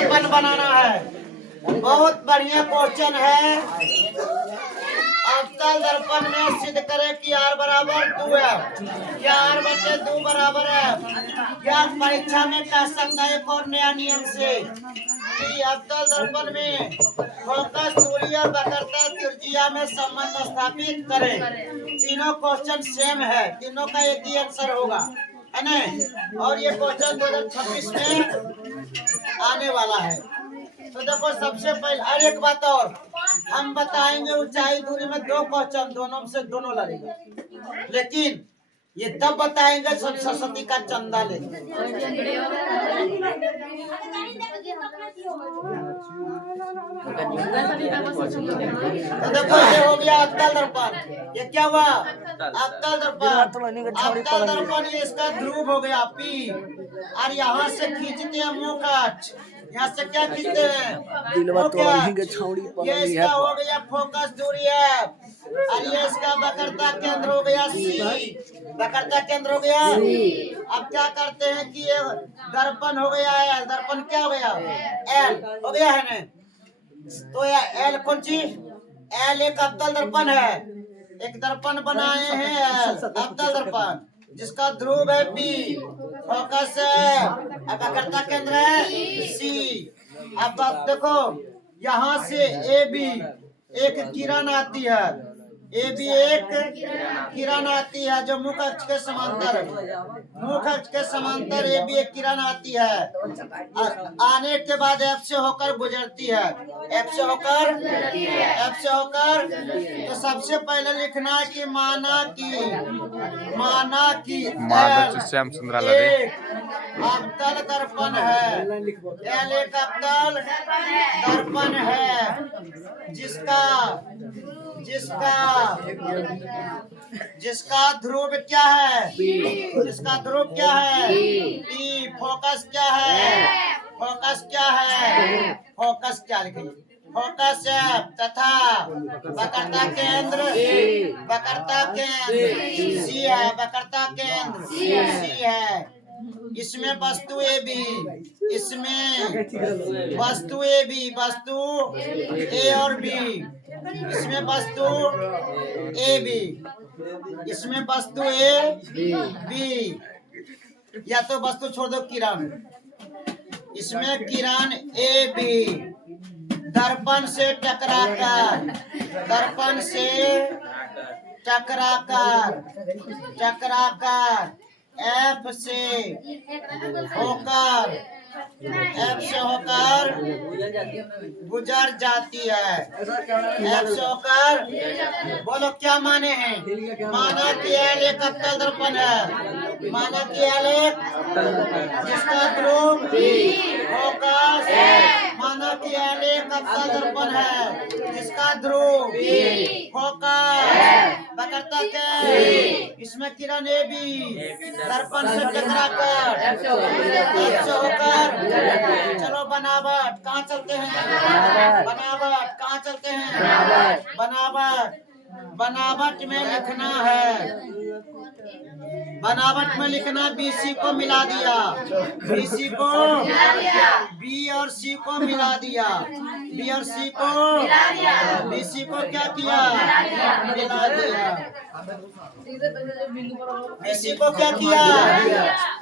दर्पण बनाना है। बहुत बढ़िया क्वेश्चन है। अवतल दर्पण में सिद्ध करें कि r बराबर 2 है या r बटे 2 बराबर है। या परीक्षा में कह सकता है एक और नया नियम से कि अवतल दर्पण में फोकस, दूरी और वक्रता त्रिज्या में संबंध स्थापित करें। तीनों क्वेश्चन सेम है, तीनों का एक ही आंसर होगा, है ना। और ये क्वेश्चन 2026 में आने वाला है। तो देखो सबसे पहले, और एक बात और हम बताएंगे, ऊंचाई दूरी में 2 क्वेश्चन, दोनों से दोनों लड़ेगा, लेकिन ये तब बताएंगे जब सरस्वती का चंदा ले। तो देखो ये हो गया अवतल दर्पण। ये क्या हुआ? अवतल दर्पण। अवतल दर्पण ये इसका ध्रुव हो गया P, और यहाँ से खींचते हैं मुख अक्ष, यहाँ से क्या खींचते हैं? ये इसका हो गया फोकस दूरी है, और ये इसका वक्रता केंद्र हो गया C। वक्रता केंद्र हो गया। अब क्या करते हैं कि ये दर्पण हो गया है, दर्पण क्या हो गया? L हो गया है ना। तो यह L कौन चीज? L एक अवतल दर्पण है। एक दर्पण बनाए हैं अवतल दर्पण, जिसका ध्रुव है P, फोकस है, वक्रता केंद्र है C। अब आप देखो यहाँ से AB एक किरण आती है, AB एक किरण आती है जो मुख अक्ष के समांतर, मुख अक्ष के समांतर AB एक किरण आती है। आने के बाद F से होकर गुजरती है, F से होकर तो सबसे पहले लिखना है कि माना कि एक अवतल दर्पण है, L एक अवतल दर्पण है जिसका ध्रुव क्या है? जिसका ध्रुव क्या है? P। फोकस क्या है? फोकस क्या लिखिए? फोकस तथा वक्रता केंद्र C है, वक्रता केंद्र C है। इसमें वस्तु AB, वस्तु A और B, इसमें वस्तु A B, या तो वस्तु छोड़ दो, किरण। इसमें किरण AB दर्पण से टकराकर F से होकर गुजर जाती है। F से होकर, बोलो क्या माने हैं? माना कि L एक अवतल दर्पण है, माना कि L एक जिसका ध्रुव फोकस, माना कि L एक अवतल दर्पण है जिसका ध्रुव फोकस, वक्रता केंद्र, इसमें किरण AB दर्पण से टकराकर F से होकर, चलो बनावट कहाँ चलते हैं? बनावट कहाँ चलते हैं? बनावट में लिखना है, बनावट में लिखना BC को मिला दिया, BC को B और C को मिला दिया, B और C को BC को क्या किया? मिला दिया। BC को क्या किया?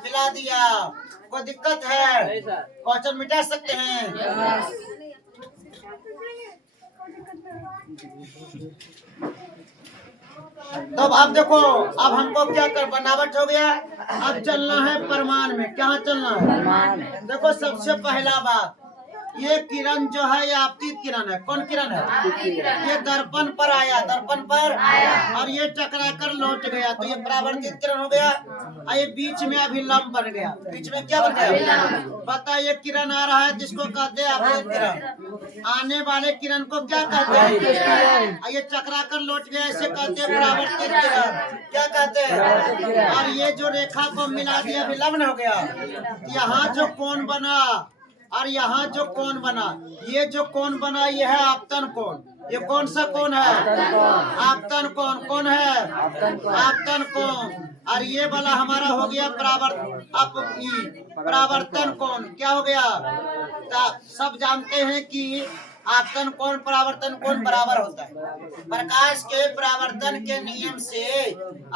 मिला दिया। कोई दिक्कत है? क्वेश्चन मिटा सकते हैं। तो अब देखो, अब हमको क्या कर, बनावट हो गया, अब चलना है प्रमाण में। क्या चलना है? देखो सबसे पहला बात, ये किरण जो है ये आपतित किरण है। कौन किरण है? ये दर्पण पर आया, और ये टकरा कर लौट गया, तो ये परावर्तित किरण हो गया। और ये बीच में अभी लंब बन गया। बीच में क्या बन गया? पता, ये किरण आ रहा है जिसको कहते हैं आपतित किरण। आने वाले किरण को क्या कहते हैं? ये टकरा कर लौट गया, इसे कहते हैं परावर्तित किरण। क्या कहते हैं? और ये जो रेखा को मिला दिया, अभी लंब हो गया। यहाँ जो कोण बना और यहाँ जो कोण बना, ये जो कोण बना ये है आपतन कोण। ये कौन सा कोण है? आपतन कोण। कौन है? आपतन कोण। और ये वाला हमारा हो गया परावर्तन कोण। क्या हो गया? सब जानते हैं कि आपतन कोण परावर्तन कोण बराबर होता है। प्रकाश के परावर्तन के नियम से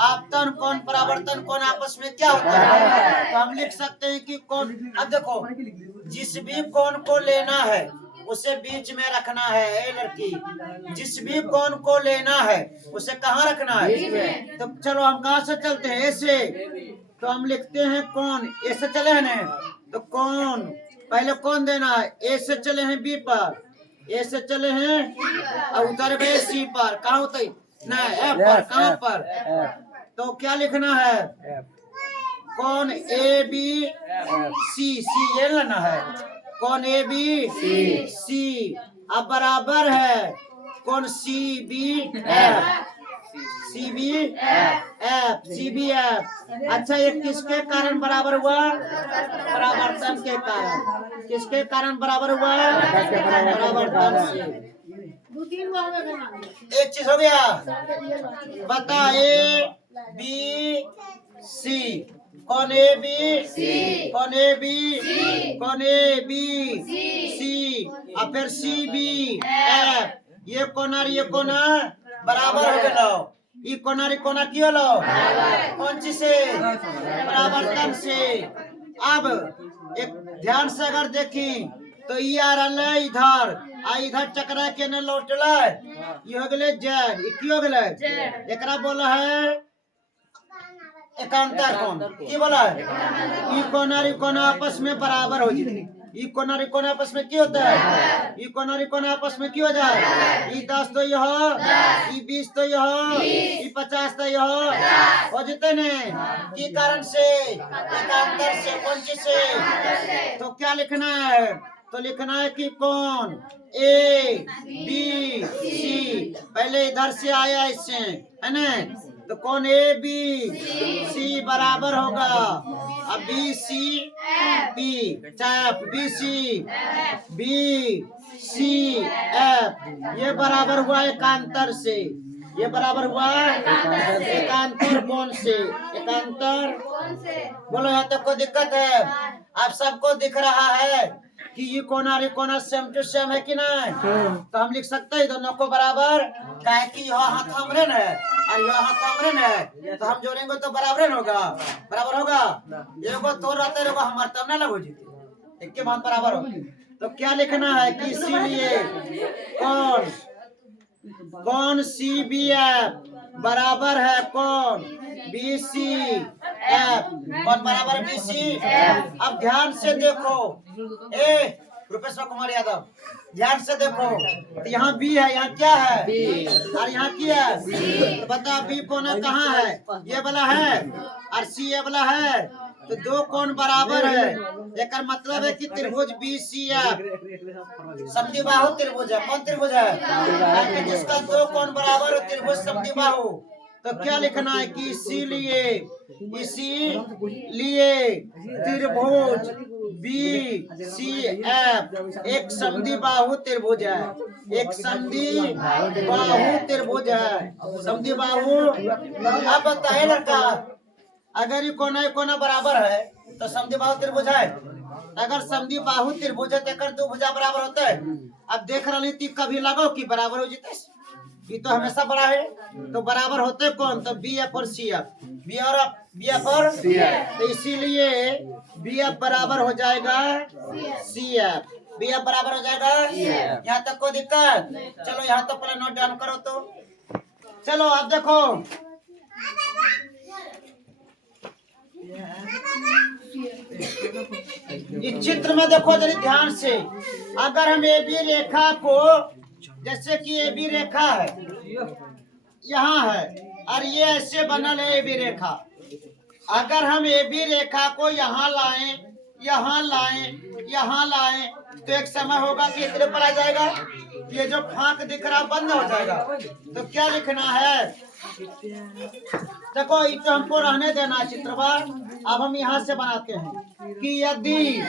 आपतन कोण परावर्तन कोण आपस में क्या होता है? तो हम लिख सकते हैं कि कोण। अब देखो, जिस भी कोण को लेना है उसे बीच में रखना है। ए लड़की, जिस भी कोण को लेना है उसे कहाँ रखना है? तो चलो हम कहाँ से चलते हैं? ऐसे। तो हम लिखते हैं कोण। ऐसे चले हैं ना, तो कोण पहले कौन देना है? ए से चले हैं बी पर, ए से चले हैं और उतर गए सी पर। कहाँ होते ना? एफ पर। कहाँ पर? तो क्या लिखना है? कौन ए बी सी। सी ये लेना है। कौन ए बी सी अब बराबर है कौन C B F. C B F, C B F. अच्छा, ये किसके कारण बराबर हुआ? परावर्तन के कारण। किसके कारण बराबर हुआ? परावर्तन से। एक चीज हो गया, बता। A B C. कौन ए बी सी? कौन ए बी कौन ए बी सी और फिर सी बी एफ। ये कोना ये कोना बराबर हो गया। ई कोना री कोना की होलो? कौन चीज से? परावर्तन से। अब एक ध्यान से अगर देखी तो ये आ रहा है इधर, आ इधर चकरा के न लौटला। ये हो गए जेड। ये की हो गए? एकरा बोला है एकांतर कोण। की बोला है? ई कोना री कोना आपस में बराबर हो जाए। ई कोना री कोना आपस में क्या होता है? ई कोना री कोना आपस में क्या हो जाए? ई 10 तो यह, ई 20 तो यह, ई 50 तो यह हो जाते ने। की कारण से? एकांतर से। कौन चीज से? तो क्या लिखना है? तो लिखना है कि कौन ए बी सी पहले इधर से आया इससे, है ना? तो कौन ए बी सी बराबर होगा अब B C B F. B C B C F ये बराबर हुआ एकांतर से। ये बराबर हुआ एकांतर कोण से। एकांतर बोलो, यहाँ तक कोई दिक्कत है? आप सबको दिख रहा है कि ये कोना रे कोना सेम टू सेम है कि नहीं? तो हम लिख सकते हैं दोनों को बराबर। काहे कि यह हाथ हमरे न है और यह हाथ हमरे न है, तो हम जोड़ेंगे तो बराबर होगा। बराबर होगा। एगो तो रहते रहो हमारे तब ना लगो जीते। एक के बाद बराबर हो। तो क्या लिखना है कि इसीलिए कौन सी बी एफ बराबर है कौन बी सी एफ। कौन बराबर है? B C. अब ध्यान से देखो, ए प्रोफेसर कुमार यादव, ध्यान से देखो। तो यहाँ बी है, यहाँ क्या है? और यहाँ क्या है? तो बता बी कोना कहाँ है? ये वाला है और सी ये वाला है। तो दो कोण बराबर है। एक मतलब है कि त्रिभुज बी सी एफ समद्विबाहु त्रिभुज है। कौन त्रिभुज है? जिसका दो कोण बराबर है, त्रिभुज समद्विबाहु। तो क्या लिखना है कि इसीलिए त्रिभुज बी सी एफ एक समद्विबाहु त्रिभुज है। एक समद्विबाहु त्रिभुज है। समद्विबाहु। अब बताए लड़का, अगर ये कोना बराबर है तो समद्विबाहु त्रिभुज है। अगर समद्विबाहु त्रिभुज है तो दो भुजा बराबर होता है। अब देख रही थी कभी लगो कि बराबर हो जीते। ये तो हमेशा बड़ा है। तो बराबर होते कौन? तो बी एफ और सी एफ। बी एफ और सी एफ। तो इसीलिए बी एफ बराबर हो जाएगा सी एफ। बी एफ बराबर हो जाएगा। यहाँ तक कोई दिक्कत? चलो यहाँ तक पहले नोट डाउन करो। तो चलो अब देखो, इस चित्र में देखो जरा ध्यान से। अगर हम ए बी रेखा को, जैसे कि ए बी रेखा है यहाँ है और ये ऐसे बनल है ए बी रेखा। अगर हम ए बी रेखा को यहाँ लाएं, यहाँ लाएं, यहाँ लाएं, तो एक समय होगा कि इतने पर आ जाएगा। ये जो फांक दिख रहा बंद हो जाएगा। तो क्या लिखना है? देखो, ये तो हमको रहने देना चित्रवार। अब हम यहाँ से बनाते हैं कि यदि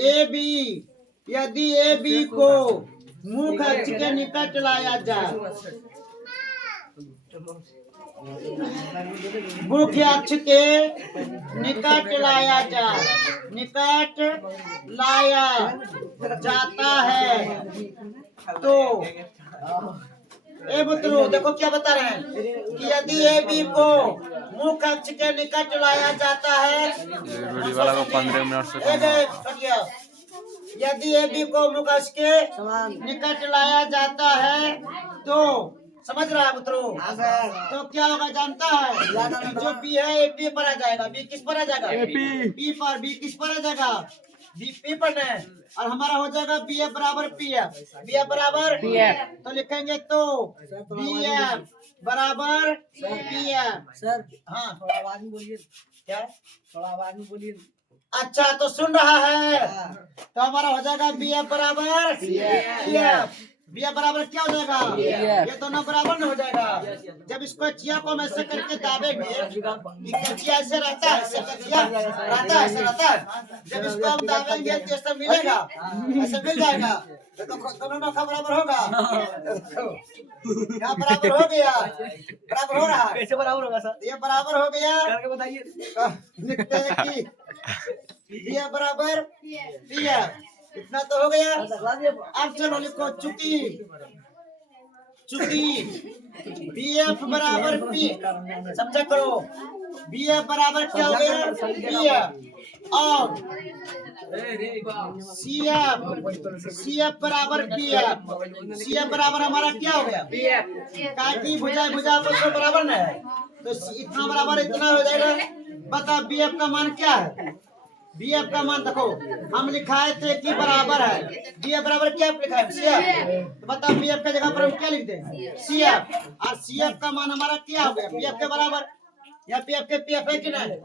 ए बी को मुख्य अक्ष के निकट लाया जाए, मुख्य अक्ष के निकट लाया जाता है। तो ए मित्रों देखो क्या बता रहे हैं कि यदि ए बी को मुख्य अक्ष के निकट लाया जाता है, वीडियो वाला को 15 मिनट से यदि ए बी को मुख्य अक्ष के निकट लाया जाता है तो समझ रहा है मित्रों, तो क्या होगा जानता है? जो बी है ए पी पर आ जाएगा। बी किस पर आ जाएगा? पी पर। बी किस पर आ जाएगा? बी पी पर है। और हमारा हो जाएगा बी एफ बराबर पी एफ। बी एफ बराबर पी एफ तो लिखेंगे तो बी एफ बराबर पी एफ। सर हाँ थोड़ा आवाज में बोलिए। क्या थोड़ा आवाज में बोलिए। अच्छा तो सुन रहा है। तो हमारा हो जाएगा बी एफ बराबर पी एफ। बी एफ बराबर क्या हो जाएगा? ये दोनों बराबर न हो जाएगा। जब इसको चिया को हम ऐसे करके दाबेंगे, कचिया ऐसे रहता है, ऐसे कचिया रहता है, ऐसे रहता है। जब इसको हम दाबेंगे तो ऐसा मिलेगा, ऐसे मिल जाएगा। तो दोनों का बराबर होगा। क्या बराबर हो गया? बराबर हो रहा है। कैसे बराबर होगा सर? ये बराबर हो गया करके बताइए। लिखते हैं कि बी एफ बराबर पी एफ। इतना तो हो गया। अब चलो लिखो चूंकि बी एफ बराबर पी, समझा करो। बी एफ बराबर क्या हो गया? पी एफ और सी एफ बराबर पी एफ। सी एफ बराबर हमारा क्या हो गया? P F. काकी भुजा आपस में बराबर न है तो इतना बराबर इतना हो जाएगा। बता बी एफ का मान क्या है? बी एफ का मान देखो हम लिखाए थे कि बराबर है। बी एफ बराबर क्या लिखा है? C F. तो बता बी एफ का जगह पर हम क्या लिखते हैं? C F. और सी एफ का मान हमारा क्या हो गया? पी एफ के बराबर। या पी एफ के पी एफ है कि नहीं?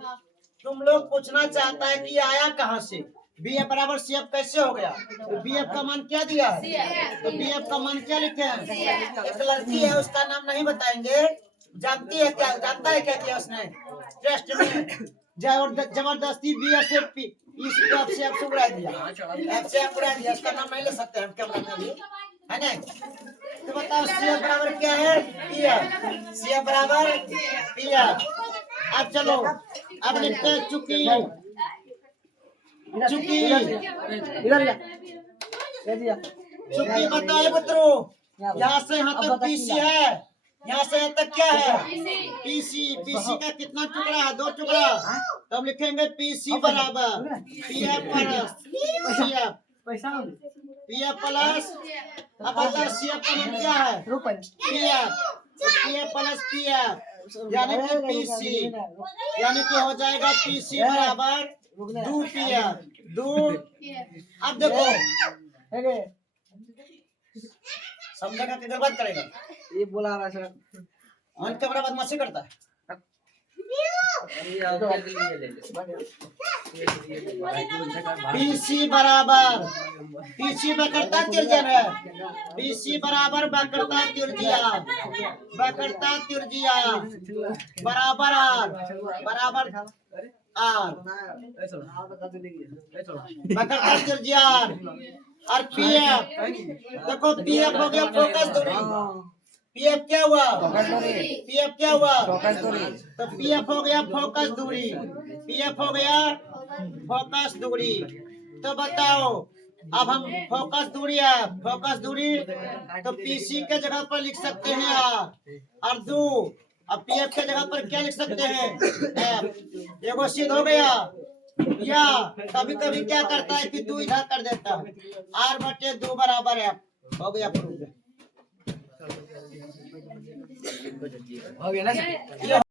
तुम लोग पूछना चाहता है कि आया कहाँ से? बी एफ बराबर सी एफ कैसे हो गया? तो बी एफ का मान क्या दिया है? तो बी एफ का मान क्या लिखे हैं? एक लड़की है उसका नाम नहीं बताएंगे। जानती है क्या? जानता है क्या किया उसने टेस्ट में? जबरदस्ती बी एफ से इस एफ से एफ उड़ा दिया। एफ से एफ उड़ा दिया। उसका नाम नहीं ले सकते हम कैमरा में भी, है ना? तो बताओ सी एफ बराबर क्या है? P F. सी एफ बराबर पी एफ। अब चलो अब लिखते हैं चूंकि बताए मित्रों यहाँ से यहाँ तक पीसी है, यहाँ से यहाँ तक क्या है? पीसी। पीसी का कितना टुकड़ा है? 2 टुकड़ा। तो हम लिखेंगे पीसी बराबर P F plus C F. P F plus अब बताओ सी एफ का मान क्या है? P F. P F plus P F यानी कि पीसी, यानी कि हो जाएगा पीसी बराबर 2 पी एफ 2। अब देखो समझेगा कि गड़बड़ करेगा? ये बोला रहा सर ऑन कैमरा बदमाशी करता है। पीसी बराबर पीसी बकरता तिरछा है। पीसी बराबर बकरता तिरछिया बराबर आर बकरता तिरछिया और पी एफ। देखो पी एफ हो गया फोकस दूरी। पी एफ क्या हुआ? पी एफ क्या हुआ? तो पी एफ हो गया फोकस दूरी। पी एफ हो गया फोकस दूरी। तो बताओ अब हम फोकस दूरी है, फोकस दूरी तो पीसी के जगह पर लिख सकते हैं आर और 2। अब पी एफ के जगह पर क्या लिख सकते हैं? एफ। एगो सिद्ध हो गया। या कभी कभी क्या करता है कि 2 इधर कर देता है। आर बटे 2 बराबर है। हो गया प्रूफ। हो गया ना?